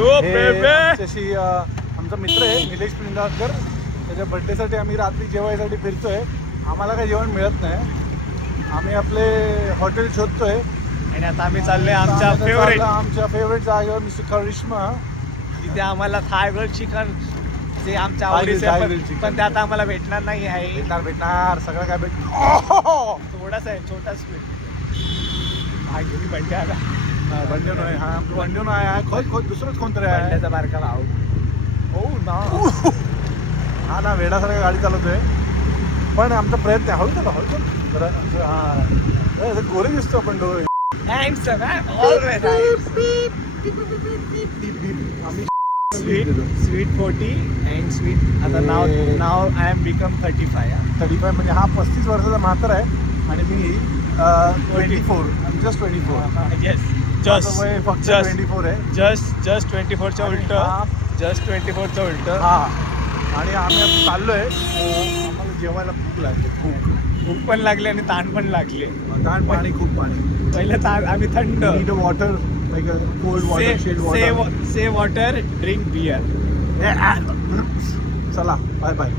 आमच्याशी आमचा मित्र आहे निलेश पिंडाळकर. त्याच्या बर्थडेसाठी आम्ही रात्री जेवायसाठी फिरतोय. आम्हाला काही जेवण मिळत नाही. आम्ही आपले हॉटेल शोधतोय आणि आता आम्ही चाललोय आमच्या फेवरेट जागेवर मिस्टर करिश्मा. तिथे आम्हाला थाय ग्रिल चिकन जे आमच्या Thai आवडीचे grill chicken. पण ते आता आम्हाला भेटणार नाही आहे. भेटणार सगळं काय भेटणार. थोडासा आहे छोटाच बंडे आला. बंड्यो नाही हा बंड्यो नाही आहे. दुसरंच कोणतरी आहे. बंड्याचा बारका भाऊ. हो ना. हा ना वेडासारखं गाडी चालवतोय. पण आमचा प्रयत्न आहे. हळू चला हा गोरे दिसतो आपण डोळे. Handsome, always आम्ही sweet 40 and sweet. आता now I am become 35. 35 म्हणजे हा 35 वर्षाचा म्हातारा आहे आणि मी 24. जस्ट 24. Yes, वय फक्त just 24 आहे. just 24च्या उलट. Just 24च्या उलट. हा आणि आम्ही आता चाललोय. आम्हाला जेवायला भूक लागली. भूक पण लागली आणि ताण पण लागले. ताण पाणी खूप पाणी. पहिलं ताण आम्ही थंड. Need water like cold water chilled water. से वॉटर ड्रिंक बियर. चला बाय बाय.